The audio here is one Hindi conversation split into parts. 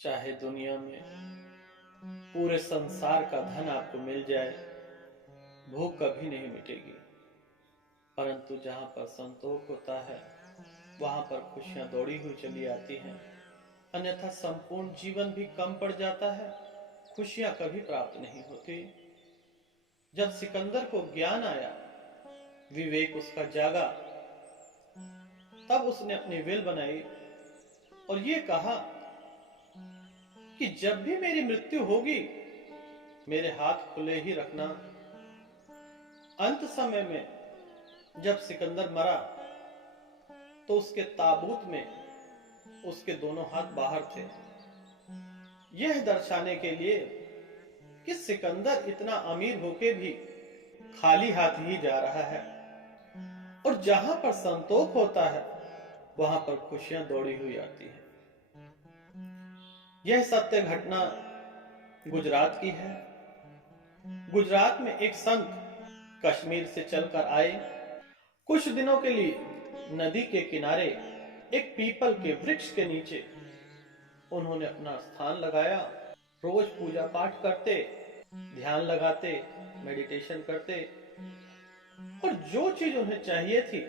चाहे दुनिया में पूरे संसार का धन आपको मिल जाए, भूख कभी नहीं मिटेगी। परंतु जहां पर संतोष होता है, वहां पर खुशियां दौड़ी हुई चली आती हैं। अन्यथा संपूर्ण जीवन भी कम पड़ जाता है, खुशियां कभी प्राप्त नहीं होती। जब सिकंदर को ज्ञान आया, विवेक उसका जागा, तब उसने अपनी विल बनाई और ये कहा कि जब भी मेरी मृत्यु होगी, मेरे हाथ खुले ही रखना। अंत समय में जब सिकंदर मरा, तो उसके ताबूत में उसके दोनों हाथ बाहर थे, यह दर्शाने के लिए कि सिकंदर इतना अमीर होके भी खाली हाथ ही जा रहा है। और जहां पर संतोष होता है, वहां पर खुशियां दौड़ी हुई आती है। यह सत्य घटना गुजरात की है। गुजरात में एक संत कश्मीर से चलकर आए। कुछ दिनों के लिए नदी के किनारे एक पीपल के वृक्ष के नीचे उन्होंने अपना स्थान लगाया। रोज पूजा पाठ करते, ध्यान लगाते, मेडिटेशन करते, और जो चीज उन्हें चाहिए थी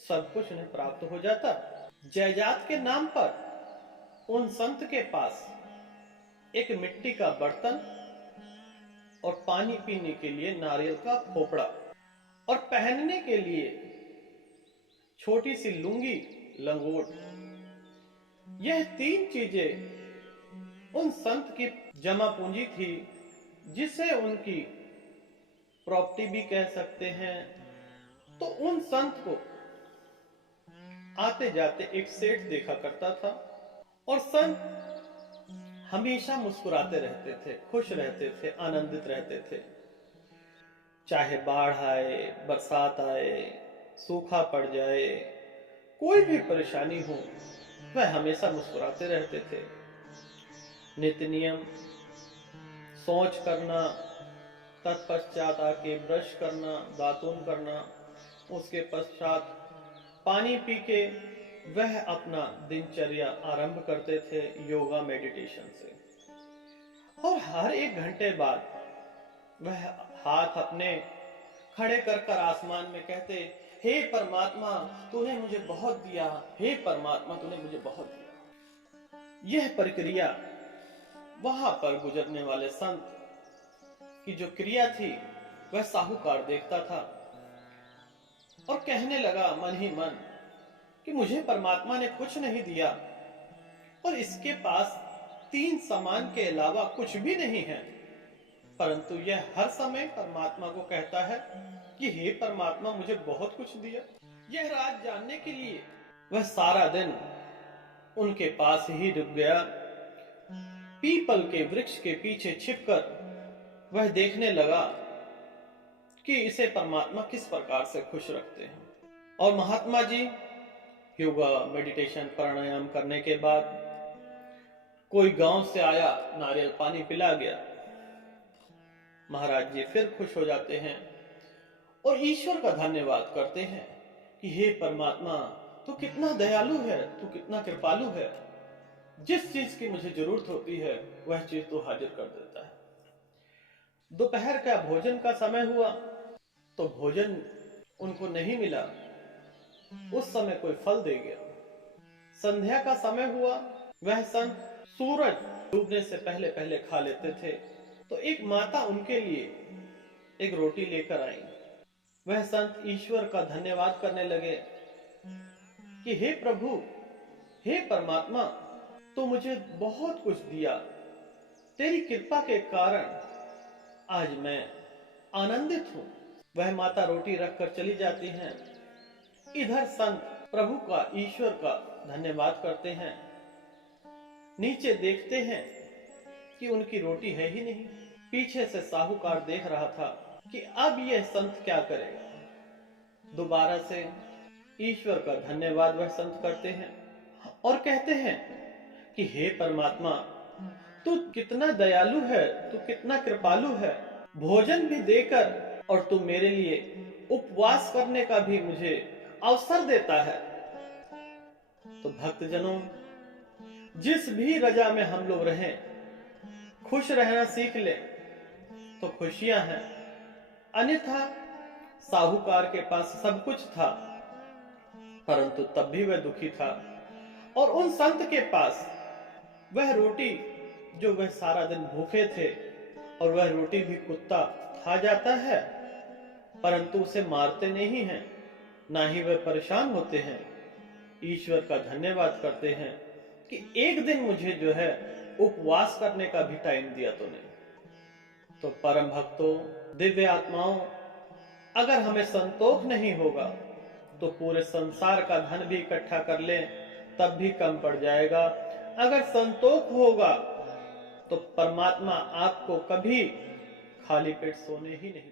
सब कुछ उन्हें प्राप्त हो जाता। जायदाद के नाम पर उन संत के पास एक मिट्टी का बर्तन और पानी पीने के लिए नारियल का खोपड़ा और पहनने के लिए छोटी सी लुंगी, लंगोट, यह तीन चीजें उन संत की जमा पूंजी थी, जिसे उनकी प्रॉपर्टी भी कह सकते हैं। तो उन संत को आते जाते एक सेठ देखा करता था, और संत हमेशा मुस्कुराते रहते थे, खुश रहते थे, आनंदित रहते थे। चाहे बाढ़ आए, बरसात आए, सूखा पड़ जाए, कोई भी परेशानी हो, वह हमेशा मुस्कुराते रहते थे। नित्य नियम शौच करना, तत्पश्चात आके ब्रश करना, दातुन करना, उसके पश्चात पानी पी के वह अपना दिनचर्या आरंभ करते थे योगा मेडिटेशन से। और हर एक घंटे बाद वह हाथ अपने खड़े कर कर आसमान में कहते, हे परमात्मा तूने मुझे बहुत दिया, हे परमात्मा तूने मुझे बहुत दिया। यह प्रक्रिया वहां पर गुजरने वाले संत की जो क्रिया थी, वह साहूकार देखता था और कहने लगा मन ही मन कि मुझे परमात्मा ने कुछ नहीं दिया, और इसके पास तीन सामान के अलावा कुछ भी नहीं है। परंतु यह हर समय परमात्मा को कहता है कि हे परमात्मा मुझे बहुत कुछ दिया। यह राज जानने के लिए वह सारा दिन उनके पास ही रुक गया। पीपल के वृक्ष के पीछे छिपकर वह देखने लगा कि इसे परमात्मा किस प्रकार से खुश रखते हैं। और महात्मा जी योगा मेडिटेशन प्राणायाम करने के बाद कोई गांव से आया, नारियल पानी पिला गया, महाराज जी फिर खुश हो जाते हैं और ईश्वर का धन्यवाद करते हैं कि हे परमात्मा तू कितना दयालु है, तू कितना कृपालु है, जिस चीज की मुझे जरूरत होती है वह चीज तू हाजिर कर देता है। दोपहर का भोजन का समय हुआ तो भोजन उनको नहीं मिला, उस समय कोई फल दे गया। संध्या का समय हुआ, वह संत सूरज डूबने से पहले पहले खा लेते थे, तो एक माता उनके लिए एक रोटी लेकर आई। वह संत ईश्वर का धन्यवाद करने लगे कि हे प्रभु, हे परमात्मा तो मुझे बहुत कुछ दिया, तेरी कृपा के कारण आज मैं आनंदित हूं। वह माता रोटी रखकर चली जाती हैं। इधर संत प्रभु का, ईश्वर का धन्यवाद करते हैं। नीचे देखते हैं कि उनकी रोटी है ही नहीं। पीछे से साहूकार देख रहा था कि अब यह संत क्या करेगा। दोबारा से ईश्वर का धन्यवाद वह संत करते हैं और कहते हैं कि हे परमात्मा तू कितना दयालु है, तू कितना कृपालु है, भोजन भी देकर और तू मेरे लिए उपवास करने का भी मुझे अवसर देता है। तो भक्तजनों, जिस भी रजा में हम लोग रहें, खुश रहना सीख ले तो खुशियां हैं। अन्यथा साहूकार के पास सब कुछ था, परंतु तब भी वह दुखी था। और उन संत के पास वह रोटी जो वह सारा दिन भूखे थे, और वह रोटी भी कुत्ता खा जाता है, परंतु उसे मारते नहीं हैं, ना ही वह परेशान होते हैं। ईश्वर का धन्यवाद करते हैं कि एक दिन मुझे जो है उपवास करने का भी टाइम दिया तूने। तो परम भक्तों, दिव्य आत्माओं, अगर हमें संतोष नहीं होगा तो पूरे संसार का धन भी इकट्ठा कर लें तब भी कम पड़ जाएगा। अगर संतोष होगा तो परमात्मा आपको कभी खाली पेट सोने ही नहीं